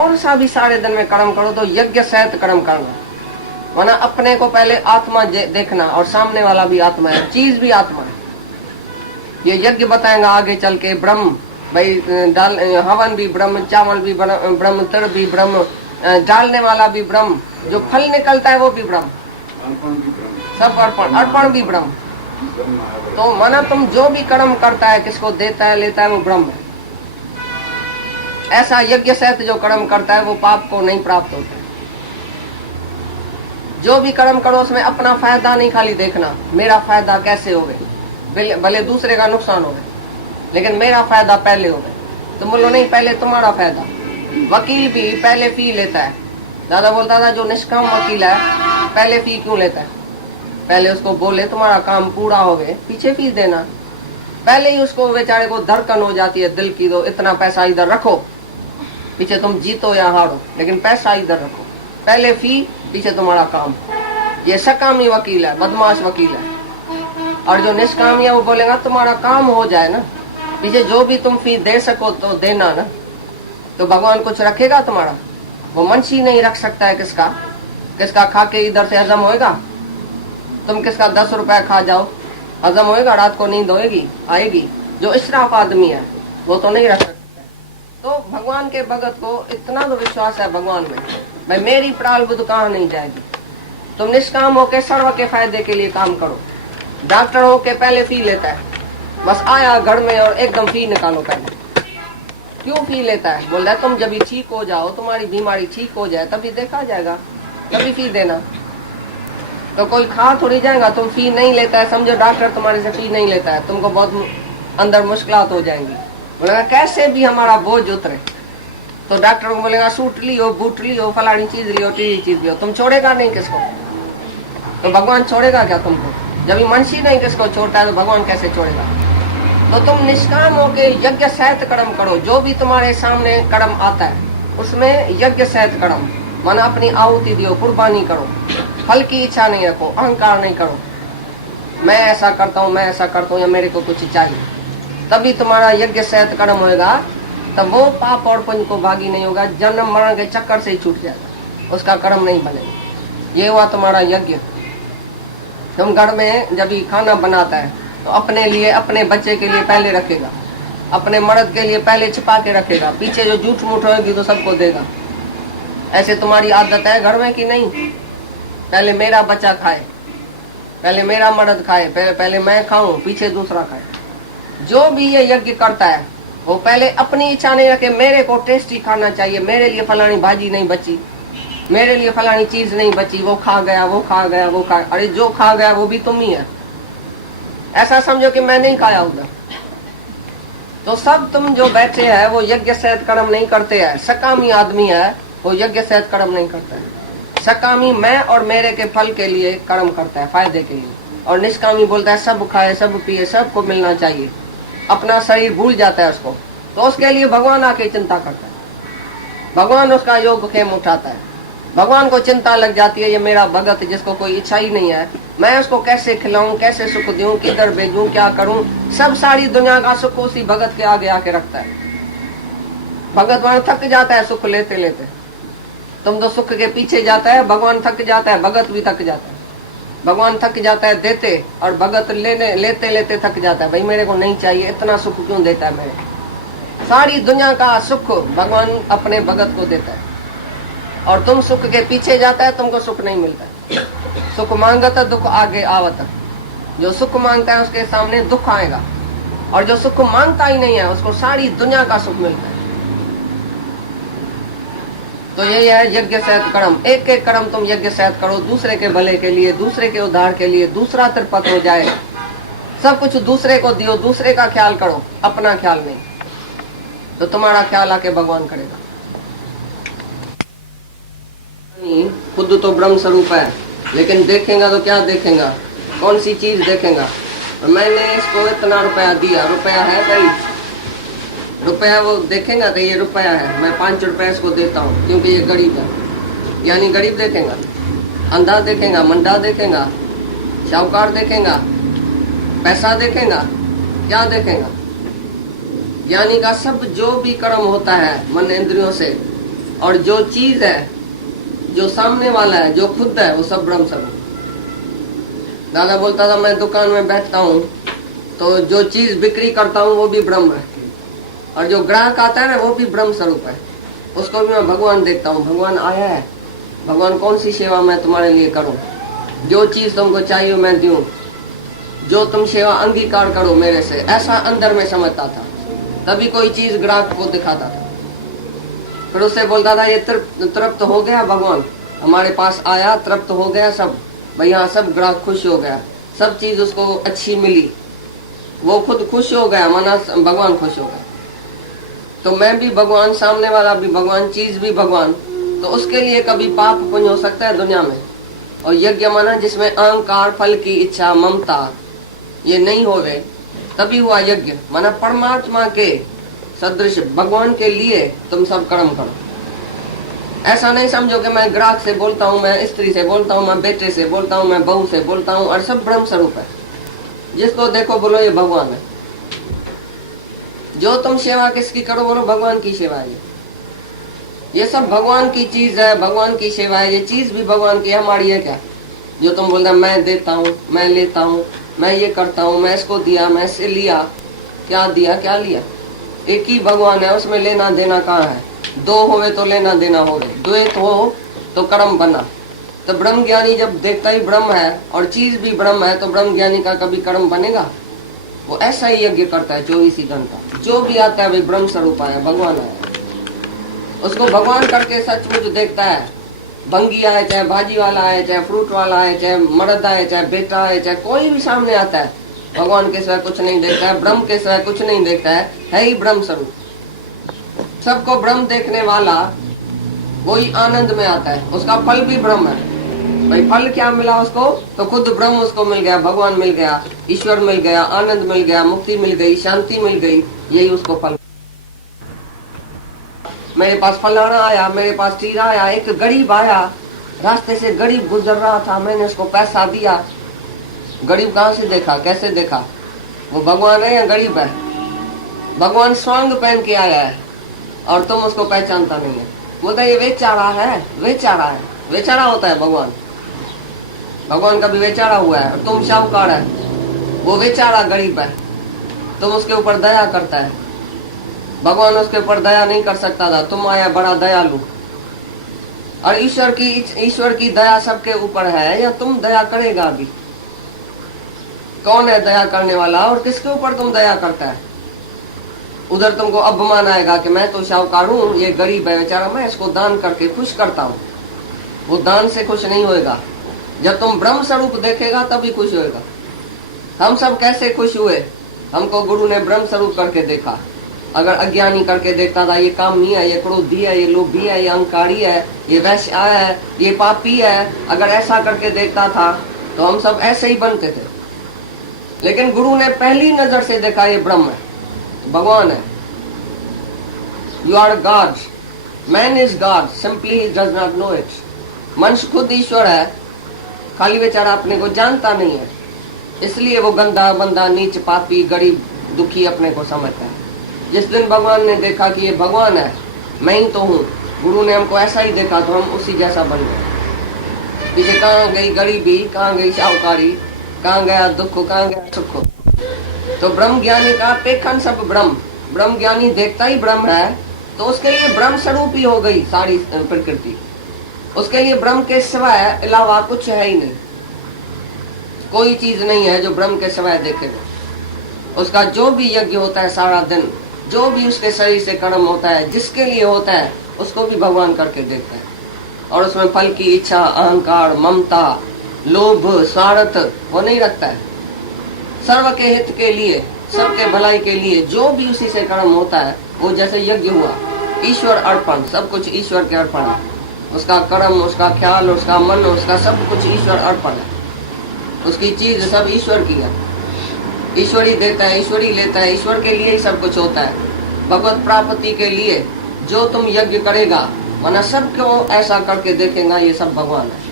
कौन सा भी सारे दिन में कर्म करो तो यज्ञ सहित कर्म करना, वरना अपने को पहले आत्मा देखना और सामने वाला भी आत्मा है, चीज भी आत्मा है। ये यज्ञ बताएंगा आगे चल के, ब्रह्म भाई डाल हवन भी ब्रह्म, चावल भी ब्रह्म, तिर भी ब्रह्म, डालने वाला भी ब्रह्म, जो फल निकलता है वो भी ब्रह्म, सब अर्पण भी ब्रह्म। तो माना तुम जो भी कर्म करता है, किसको देता है लेता है, वो ब्रह्म है। ऐसा यज्ञ सहित जो कर्म करता है वो पाप को नहीं प्राप्त होता है। जो भी कर्म करो उसमें अपना फायदा नहीं खाली देखना, मेरा फायदा कैसे हो गए, भले दूसरे का नुकसान हो गए लेकिन मेरा फायदा पहले हो गए। तो बोलो नहीं, पहले तुम्हारा फायदा। वकील भी पहले फी लेता है। दादा बोलता था जो निष्काम वकील है पहले फी क्यों लेता है, पहले उसको बोले तुम्हारा काम पूरा हो गए पीछे फीस देना। पहले ही उसको बेचारे को धड़कन हो जाती है दिल की, दो इतना पैसा इधर रखो, पीछे तुम जीतो या हारो लेकिन पैसा इधर रखो, पहले फी पीछे तुम्हारा काम। ये सकामी वकील है, बदमाश वकील है। और जो निष्कामी है वो बोलेगा तुम्हारा काम हो जाए ना, पीछे जो भी तुम फी दे सको तो देना ना। तो भगवान कुछ रखेगा तुम्हारा, वो मंशी नहीं रख सकता है। किसका खा के इधर से हजम होएगा? तुम किसका 10 रुपया खा जाओ, हजम होएगा? रात को नींद होएगी आएगी? जो इशराफ आदमी है वो तो नहीं रख सकता। तो भगवान के भगत को इतना तो विश्वास है भगवान में, भाई मेरी प्रारब्ध कहाँ नहीं जाएगी। तुम निष्काम होके सर्व के फायदे के लिए काम करो। डॉक्टर होके पहले फी लेता है, बस आया घर में और एकदम फी निकालो पहले। क्यों फी लेता है? बोल रहा है तुम जब ठीक हो जाओ, तुम्हारी बीमारी ठीक हो जाए तभी देखा जाएगा, तभी फी देना। तो कोई खा थोड़ी जाएगा, तुम फी नहीं लेता है, समझो डॉक्टर तुम्हारे से फी नहीं लेता है, तुमको बहुत अंदर मुश्किलात हो जाएंगी। बोलेगा कैसे भी हमारा बोझ उतरे। तो डॉक्टर को बोलेगा सूट लियो, बूट लियो, फलानी चीज लियो, टीवी चीज लियो, तुम छोड़ेगा नहीं किसको? तो भगवान छोड़ेगा क्या तुमको? जब मंशी नहीं किसको छोड़ता है तो भगवान कैसे छोड़ेगा? तो तुम निष्काम होके यज्ञ सहित कर्म करो। जो भी तुम्हारे सामने कर्म आता है उसमें यज्ञ सहित कर्म, माना अपनी आहुति दियो, कुर्बानी करो, फल की इच्छा नहीं रखो, अहंकार नहीं करो, मैं ऐसा करता हूँ, मैं ऐसा करता हूँ या मेरे को कुछ चाहिए, तभी तुम्हारा यज्ञ सहित कर्म होएगा। तब वो पाप और पुण्य को भागी नहीं होगा, जन्म मरण के चक्कर से ही छूट जाएगा, उसका कर्म नहीं बनेगा। ये हुआ तुम्हारा यज्ञ। तुम घर में जब भी खाना बनाता है तो अपने लिए, अपने बच्चे के लिए पहले रखेगा, अपने मर्द के लिए पहले छिपा के रखेगा, पीछे जो झूठ मूठ होगी तो सबको देगा। ऐसे तुम्हारी आदत है घर में कि नहीं? पहले मेरा बच्चा खाए, पहले मेरा मर्द खाए, पहले मैं खाऊं, पीछे दूसरा खाए। जो भी ये यज्ञ करता है वो पहले अपनी इच्छा नहीं रखे, मेरे को टेस्टी खाना चाहिए, मेरे लिए फलानी भाजी नहीं बची, मेरे लिए फलानी चीज नहीं बची, वो खा गया, वो खा गया, वो खा। अरे जो खा गया वो भी तुम ही है, ऐसा समझो कि मैं नहीं खाया उधर। तो सब तुम जो बैठे हैं वो यज्ञ सहित कर्म नहीं करते हैं। सकामी आदमी है वो यज्ञ सहित कर्म नहीं करता है। सकामी मैं और मेरे के फल के लिए कर्म करता है, फायदे के लिए। और निष्कामी बोलता है सब खाए, सब पिए, सबको मिलना चाहिए, अपना शरीर भूल जाता है उसको। तो उसके लिए भगवान आके चिंता करता है, भगवान उसका योग खेम उठाता है। भगवान को चिंता लग जाती है, ये मेरा भगत जिसको कोई इच्छा ही नहीं है, मैं उसको कैसे खिलाऊं, कैसे सुख दूं, किधर भेजूं, क्या करूं। सब सारी दुनिया का सुख उसी भगत के आगे आके रखता है। भगत वहां थक जाता है सुख लेते लेते। तुम तो सुख के पीछे जाता है, भगवान थक जाता है, भगत भी थक जाता है। भगवान थक जाता है देते, और भगत लेते लेते थक जाता है। भाई मेरे को नहीं चाहिए, इतना सुख क्यों देता है? मेरे सारी दुनिया का सुख भगवान अपने भगत को देता है, और तुम सुख के पीछे जाता है, तुमको सुख नहीं मिलता है। सुख मांगत दुख आगे आवत। जो सुख मांगता है उसके सामने दुख आएगा, और जो सुख मांगता ही नहीं है उसको सारी दुनिया का सुख मिलता है। तो यही है यज्ञ सहित कर्म। एक एक कर्म तुम यज्ञ सहित करो, दूसरे के भले के लिए, दूसरे के उद्धार के लिए, दूसरा तिरपत हो जाए। सब कुछ दूसरे को दियो, दूसरे का ख्याल करो, अपना ख्याल नहीं। तो तुम्हारा ख्याल आके भगवान करेगा। खुद तो ब्रह्म स्वरूप है, लेकिन देखेगा तो क्या देखेगा, कौन सी चीज देखेगा? मैंने इसको इतना रुपया दिया, रुपया है भाई, रुपया वो देखेगा तो ये रुपया है, मैं 5 रुपया इसको देता हूँ क्योंकि ये गरीब है, यानी गरीब देखेगा। अंधा देखेगा, मंडा देखेगा, शाहूकार देखेगा, पैसा देखेगा, क्या देखेगा? यानी का सब जो भी कर्म होता है मन इंद्रियों से, और जो चीज है, जो सामने वाला है, जो खुद है, वो सब ब्रह्म स्वरूप। दादा बोलता था मैं दुकान में बैठता हूँ तो जो चीज बिक्री करता हूँ वो भी ब्रह्म है, और जो ग्राहक आता है ना वो भी ब्रह्म स्वरूप है। उसको भी मैं भगवान देखता हूँ, भगवान आया है, भगवान कौन सी सेवा मैं तुम्हारे लिए करूँ, जो चीज तुमको चाहिए मैं दूं, जो तुम सेवा अंगीकार करो मेरे से, ऐसा अंदर में समझता था। तभी कोई चीज ग्राहक को दिखाता था। फिर उससे बोलता था ये तृप्त हो गया, भगवान हमारे पास आया, तृप्त हो गया सब, भाई यहाँ सब ग्राहक खुश हो गया, सब चीज उसको अच्छी मिली, वो खुद खुश हो गया, माना भगवान खुश हो गया। तो मैं भी भगवान, सामने वाला भी भगवान, चीज भी भगवान। तो उसके लिए कभी पाप पुण्य हो सकता है दुनिया में। और यज्ञ माना जिसमें अहंकार, फल की इच्छा, ममता ये नहीं होवे, तभी हुआ यज्ञ। माना परमात्मा के सदृश भगवान के लिए तुम सब कर्म करो। ऐसा नहीं समझो कि मैं ग्राहक से बोलता हूँ, मैं स्त्री से बोलता हूँ, मैं बेटे से बोलता हूँ, मैं बहू से बोलता हूँ, और सब ब्रह्म स्वरूप है। जिसको देखो बोलो ये भगवान है। जो तुम सेवा किसकी करो बोलो भगवान की सेवा है। ये सब भगवान की चीज है, भगवान की सेवा है। ये चीज भी भगवान की, हमारी है क्या? जो तुम बोलते मैं देता हूँ, मैं लेता हूँ, मैं ये करता हूँ, मैं इसको दिया, मैं इससे लिया, क्या दिया क्या लिया? एक ही भगवान है, उसमें लेना देना कहाँ है? दो होवे तो लेना देना होवे, द्वैत हो तो कर्म बना। तो ब्रह्म ज्ञानी जब देखता ही ब्रह्म है और चीज भी ब्रह्म है, तो ब्रह्म ज्ञानी का कभी कर्म बनेगा? वो ऐसा ही यज्ञ करता है 24 घंटा। जो भी आता है वे ब्रह्म स्वरूप आया, भगवान आया। उसको भगवान करके सचमुच देखता है। भंगी आए, चाहे भाजी वाला आए, चाहे फ्रूट वाला आए, चाहे मर्द आए, चाहे बेटा आए, चाहे कोई भी सामने आता है, भगवान के सिवाय कुछ नहीं देखता है, ब्रह्म के सिवाय कुछ नहीं देखता है ही ब्रह्म स्वरूप। सबको ब्रह्म देखने वाला वही आनंद में आता है। उसका फल भी ब्रह्म है। भाई फल क्या मिला उसको? तो खुद ब्रह्म उसको मिल गया, भगवान मिल गया, ईश्वर मिल गया, आनंद मिल गया, मुक्ति मिल गई, शांति मिल गई। यही उसको फल। मेरे पास फलाना आया, मेरे पास टीरा आया, एक गरीब आया, रास्ते से गरीब गुजर रहा था, मैंने उसको पैसा दिया। गरीब कहाँ से देखा, कैसे देखा? वो भगवान है या गरीब है? भगवान स्वांग पहन के आया है और तुम उसको पहचानता नहीं है। बोलता ये बेचारा है, बेचारा है, बेचारा होता है भगवान। भगवान का भी बेचारा हुआ है, और तुम शाहूकार है, वो बेचारा गरीब है, तुम उसके ऊपर दया करता है। भगवान उसके ऊपर दया नहीं कर सकता था, तुम आया बड़ा दयालु। और ईश्वर की दया सबके ऊपर है, या तुम दया करेगा अभी? कौन है दया करने वाला और किसके ऊपर तुम दया करता है? उधर तुमको अपमान आएगा कि मैं तो शाहूकार हूँ, ये गरीब है बेचारा, मैं इसको दान करके खुश करता हूँ। वो दान से खुश नहीं होएगा। जब तुम ब्रह्म स्वरूप देखेगा तभी खुश होएगा। हम सब कैसे खुश हुए? हमको गुरु ने ब्रह्म स्वरूप करके देखा। अगर अज्ञानी करके देखता था, ये कामी है, ये क्रोधी है, ये लोभी है, ये अहंकारी है, ये वैश्य है, ये पापी है, अगर ऐसा करके देखता था तो हम सब ऐसे ही बनते थे। लेकिन गुरु ने पहली नजर से देखा ये ब्रह्म है, भगवान है। You are God, man is God, simply he does not know it. मनुष्य खुद ईश्वर है, खाली बेचारा अपने को जानता नहीं है, इसलिए वो गंदा बंदा, नीच, पापी, गरीब, दुखी अपने को समझता है। जिस दिन भगवान ने देखा कि ये भगवान है, मैं ही तो हूँ, गुरु ने हमको ऐसा ही देखा तो हम उसी जैसा बन गए। पीछे कहाँ गई गरीबी, कहाँ गई शाहूकारी, कहाँ गया दुख, कहाँ गया सुख? तो ब्रह्म ज्ञानी का पेखन सब ब्रह्म। ब्रह्म ज्ञानी देखता ही ब्रह्म है, तो उसके लिए ब्रह्म स्वरूप ही हो गई सारी प्रकृति। उसके लिए ब्रह्म के सिवाय अलावा कुछ है ही नहीं। कोई चीज नहीं है जो ब्रह्म के सिवाय देखेगा। उसका जो भी यज्ञ होता है सारा दिन, जो भी उसके शरीर से कर्म होता है, जिसके लिए होता है, उसको भी भगवान करके देखता है। और उसमें फल की इच्छा, अहंकार, ममता, लोभ, स्वार्थ वो नहीं रखता है। सर्व के हित के लिए, सबके भलाई के लिए जो भी उसी से कर्म होता है, वो जैसे यज्ञ हुआ, ईश्वर अर्पण, सब कुछ ईश्वर के अर्पण है। उसका कर्म, उसका ख्याल, उसका मन, उसका सब कुछ ईश्वर अर्पण है। उसकी चीज सब ईश्वर की है। ईश्वर ही देता है, ईश्वर ही लेता है, ईश्वर के लिए ही सब कुछ होता है। भगवत प्राप्ति के लिए जो तुम यज्ञ करेगा, वरना सबको ऐसा करके देखेगा ये सब भगवान है,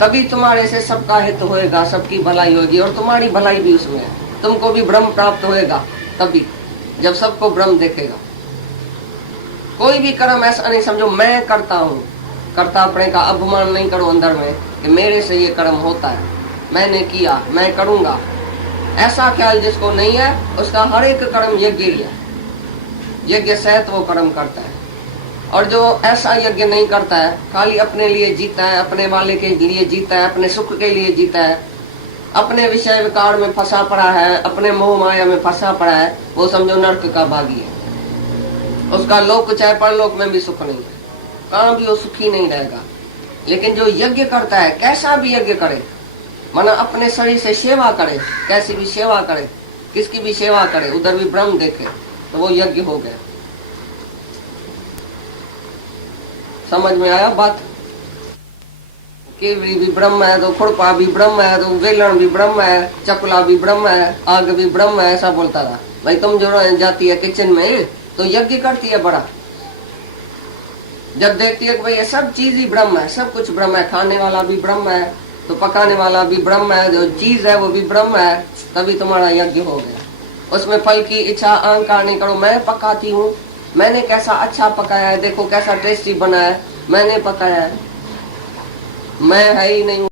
तभी तुम्हारे से सबका हित होएगा, सबकी भलाई होगी, और तुम्हारी भलाई भी उसमें है। तुमको भी ब्रह्म प्राप्त होएगा तभी, जब सबको ब्रह्म देखेगा। कोई भी कर्म ऐसा नहीं समझो मैं करता हूँ, करता अपने का अभिमान नहीं करो अंदर में कि मेरे से ये कर्म होता है, मैंने किया मैं करूंगा। ऐसा ख्याल जिसको नहीं है उसका हर एक कर्म यज्ञ ही है, यज्ञ सहित वो कर्म करता है। और जो ऐसा यज्ञ नहीं करता है, खाली अपने लिए जीता है, अपने वाले के लिए जीता है, अपने सुख के लिए जीता है, अपने विषय विकार में फंसा पड़ा है, अपने मोह माया में फंसा पड़ा है, वो समझो नरक का भागी है। उसका लोक चाहे परलोक में भी सुख नहीं है, कहाँ भी वो सुखी नहीं रहेगा। लेकिन जो यज्ञ करता है, कैसा भी यज्ञ करे, माना अपने शरीर से सेवा करे, कैसी भी सेवा करे, किसकी भी सेवा करे, उधर भी ब्रह्म देखे, तो वो यज्ञ हो गया। समझ में आया बात? केवड़ी भी ब्रह्म है, तो खुरपा भी ब्रह्म है, तो वेलन भी ब्रह्म है, चकला भी ब्रह्म है, आग भी ब्रह्म है, ऐसा बोलता था। भाई तुम जो जाती है किचन में तो यज्ञ करती है बड़ा, जब देखती है कि भाई ये सब चीज ही ब्रह्म है, सब कुछ ब्रह्म है, खाने वाला भी ब्रह्म है, तो पकाने वाला भी ब्रह्म है, जो चीज है वो भी ब्रह्म है, तभी तुम्हारा यज्ञ हो गया। उसमें फल की इच्छा अहंकार नहीं करो, मैं पकाती हूँ, मैंने कैसा अच्छा पकाया है, देखो कैसा टेस्टी बना है, मैंने पकाया है, मैं है ही नहीं।